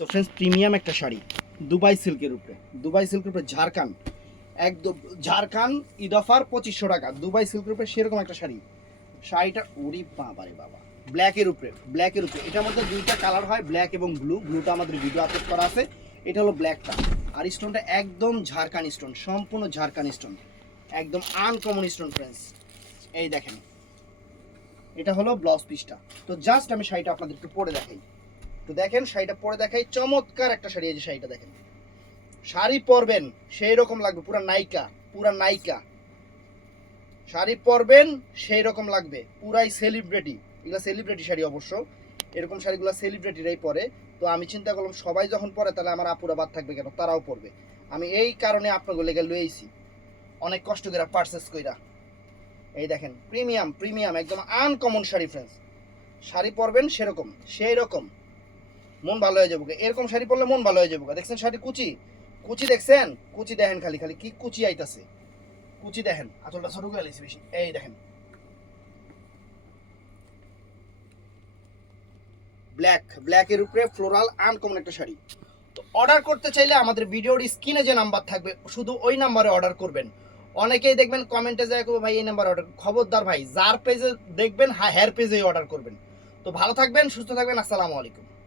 তো friends, premium একটা sari Dubai সিল্কের উপরে ঝাড়খান, একদম ঝাড়খান ঈদ অফার 2500 টাকা। দুবাই সিল্কের উপরে সেরকম একটা শাড়িটা ওরে বাবা রে বাবা, ব্ল্যাকের উপরে এটার মধ্যে দুইটা কালার হয়, ব্ল্যাক এবং ব্লুটা আমাদের ভিডিও আপলোড করা আছে। এটা হলো ব্ল্যাকটা, আর স্টোনটা একদম ঝাড়খান স্টোন, সম্পূর্ণ ঝাড়খান স্টোন, একদম আনকমন স্টোন ফ্রেন্ডস। এই দেখেন, এটা হলো ব্লাউজ পিসটা। তো জাস্ট আমি শাড়িটা আপনাদের একটু পরে দেখাই, তো দেখেন শাড়িটা পরে দেখাই, চমৎকার একটা শাড়ি। এই যে শাড়িটা দেখেন, শাড়ি পরবেন সেই রকম লাগবে, পুরা নায়িকা শাড়ি পরবেন সেই রকম লাগবে, পুরাই সেলিব্রিটি। এগুলো সেলিব্রিটি শাড়ি, অবশ্য এরকম শাড়িগুলো সেলিব্রিটিরাই পরে। তো আমি চিন্তা করলাম সবাই যখন পরে তাহলে আমার আপুরা বাদ থাকবে কেন, তারাও পরবে। আমি এই কারণে আপনাকে লেগে লইছি, অনেক কষ্ট করে পারচেস কইরা। এই দেখেন, প্রিমিয়াম একদম আনকমন শাড়ি ফ্রেন্ডস। শাড়ি পরবেন সেরকম, সেই রকম মন ভালো হয়ে যাবো। এরকম শাড়ি পরলে মন ভালো হয়ে যাবো। দেখছেন শাড়ি কুচি দেখছেন, কুচি দেখেন, খালি কি কুচি আইতাছে, কুচি দেখেন, আঁচলটা ছোট করে লাইছি বেশি। এই দেখেন, ব্ল্যাকের উপরে ফ্লোরাল আনকমন একটা শাড়ি। তো অর্ডার করতে চাইলে আমাদের ভিডিওর স্ক্রিনে যে নাম্বার থাকবে শুধু ওই নাম্বারে অর্ডার করবেন। অনেকেই দেখবেন কমেন্টে যায় ভাই এই নাম্বার অর্ডার, খবরদার ভাই, যার পেজে দেখবেন হ্যার পেজেই অর্ডার করবেন। তো ভালো থাকবেন, সুস্থ থাকবেন, আসসালামু আলাইকুম।